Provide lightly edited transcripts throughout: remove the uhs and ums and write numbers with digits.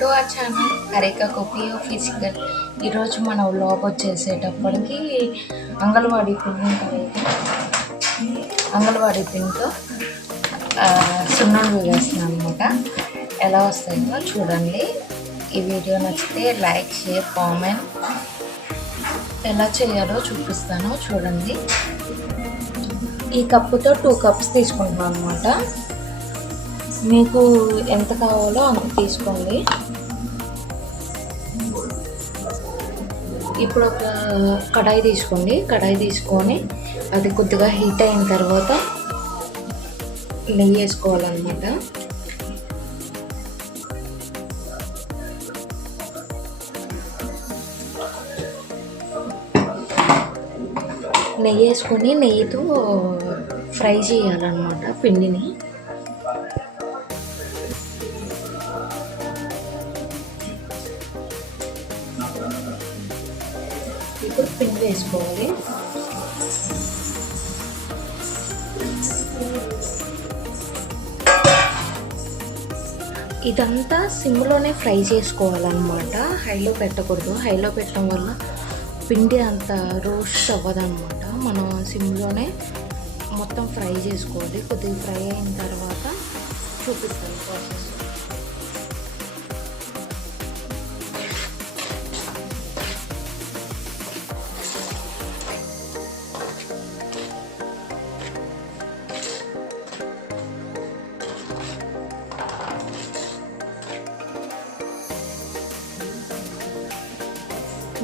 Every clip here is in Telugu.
To our channel Harika cookie physical. ఈరోజు మన వ్లాగ్ వచ్చేసేటప్పటికి అంగన్వాడీ పిండితో సున్నుండలు వేస్తున్నాను అనమాట. ఎలా వస్తాయో చూడండి. ఈ వీడియో నచ్చితే లైక్, షేర్, కామెంట్. ఎలా చేయాలో చూపిస్తాను చూడండి. ఈ కప్పుతో 2 కప్స్ తీసుకుంటున్నాను అనమాట. మీకు ఎంత కావాలో అంత తీసుకోండి. ఇప్పుడు ఒక కడాయి తీసుకోండి. కడాయి తీసుకొని అది కొద్దిగా హీట్ అయిన తర్వాత నెయ్యి వేసుకోవాలన్నమాట. నెయ్యి వేసుకొని నెయ్యితో ఫ్రై చేయాలన్నమాట పిండిని. ఇప్పుడు పిండి వేసుకోవాలి. ఇదంతా సిమ్లోనే ఫ్రై చేసుకోవాలన్నమాట. హైలో పెట్టకూడదు. హైలో పెట్టడం వల్ల పిండి అంత రోస్ట్ అవ్వదన్నమాట. మనం సిమ్లోనే మొత్తం ఫ్రై చేసుకోవాలి. కొద్దిగా ఫ్రై అయిన తర్వాత చూపిస్తాను ప్రాసెస్.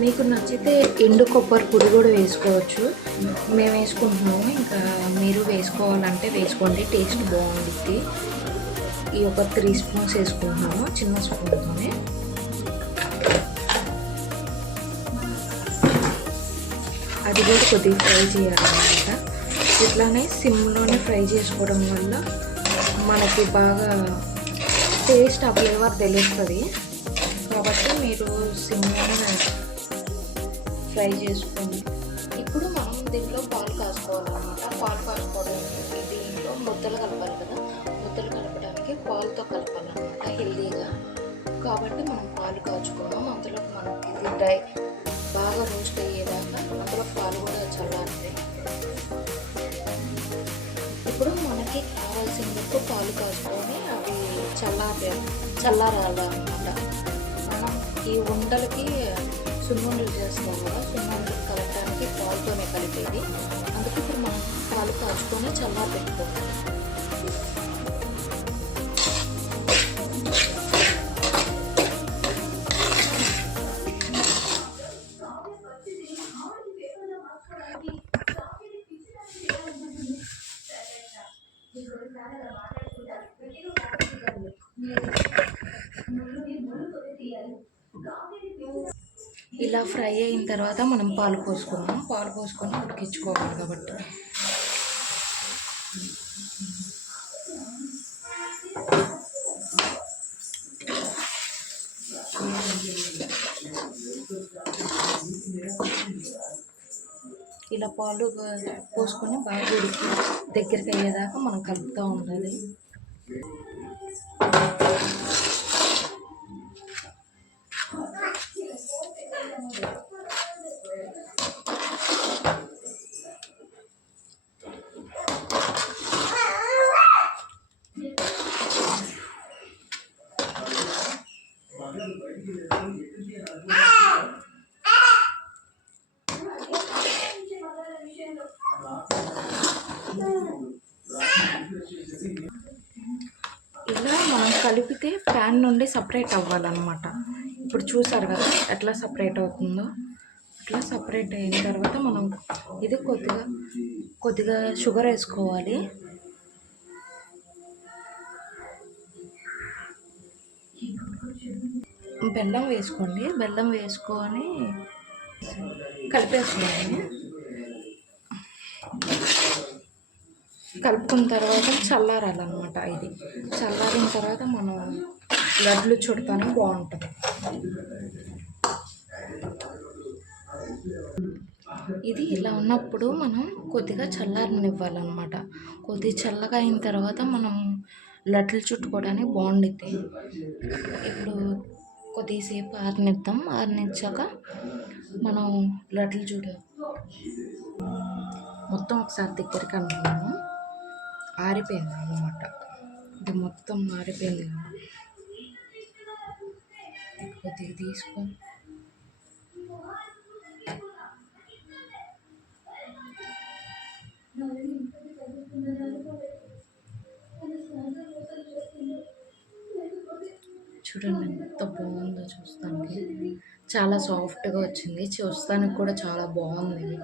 మీకు నచ్చితే ఎండు కొబ్బరి పొడి కూడా వేసుకోవచ్చు. మేము వేసుకుంటున్నాము. ఇంకా మీరు వేసుకోవాలంటే వేసుకోండి, టేస్ట్ బాగుంటుంది. ఈ ఒక 3 స్పూన్స్ వేసుకుంటున్నాము, చిన్న స్పూన్తోనే. అది కూడా కొద్దిగా ఫ్రై చేయాలన్నమాట. ఇట్లానే సిమ్లోనే ఫ్రై చేసుకోవడం వల్ల మనకి బాగా టేస్ట్, ఆ ఫ్లేవర్ తెలుస్తుంది. కాబట్టి మీరు సిమ్లోనే ఫ్రై చేసుకోండి. ఇప్పుడు మనం దీంట్లో పాలు కాసుకోవాలన్నమాట. పాలు కాసుకోవడానికి దీంట్లో ముద్దలు కలపాలి కదా, ముద్దలు కలపడానికి పాలుతో కలపాలన్నమాట హెల్దీగా. కాబట్టి మనం పాలు కాచుకోవడం, అందులో మనకి ఇది బాగా రోస్ట్ అయ్యేదాకా అందులో పాలు కూడా చల్లారుతాయి. ఇప్పుడు మనకి కావాల్సినందుకు పాలు కాచుకొని అవి చల్లారాలన్నమాట. మనం ఈ ఉండలకి సున్నుండలు చేస్తాం కదా, సున్నుండలు కలపడానికి పాలుతోనే కలిపేది. అందుకే ఇప్పుడు మనం పాలు కాచుకొని చల్లారి పెట్టుకోవాలి. ఇలా ఫ్రై అయిన తర్వాత మనం పాలు పోసుకున్నాం. పాలు పోసుకొని ఉడికించుకోవాలి. కాబట్టి ఇలా పాలు పోసుకొని బాగా ఉడికి దగ్గరికి అయ్యేదాకా మనం కలుపుతూ ఉండాలి. ఇలా మనం కలిపితే ప్యాన్ నుండి సపరేట్ అవ్వాలన్నమాట. ఇప్పుడు చూసారు కదా ఎట్లా సపరేట్ అవుతుందో. అట్లా సపరేట్ అయిన తర్వాత మనం ఇది కొద్దిగా షుగర్ వేసుకోవాలి. బెల్లం వేసుకోండి. బెల్లం వేసుకొని కలిపేసుకోండి. కలుపుకున్న తర్వాత చల్లారాలన్నమాట. ఇది చల్లారిన తర్వాత మనం లడ్లు చుడతానే బాగుంటుంది. ఇది ఇలా ఉన్నప్పుడు మనం కొద్దిగా చల్లారనివ్వాలన్నమాట. కొద్దిగా చల్లగా అయిన తర్వాత మనం లడ్లు చుట్టుకోవడానికి బాగుండిద్ది. ఇప్పుడు కొద్దిసేపు ఆరనిద్దాం. ఆరనిచ్చాక మనం లడ్లు మొత్తం ఒకసారి దగ్గరికి అనుకున్నాము. ఆరిపోయింది అన్నమాట. ఇది మొత్తం ఆరిపోయింది కదా, కొద్దిగా తీసుకొని చూడండి ఎంత బాగుందో చూస్తానికి. చాలా సాఫ్ట్గా వచ్చింది, చూస్తానికి కూడా చాలా బాగుంది.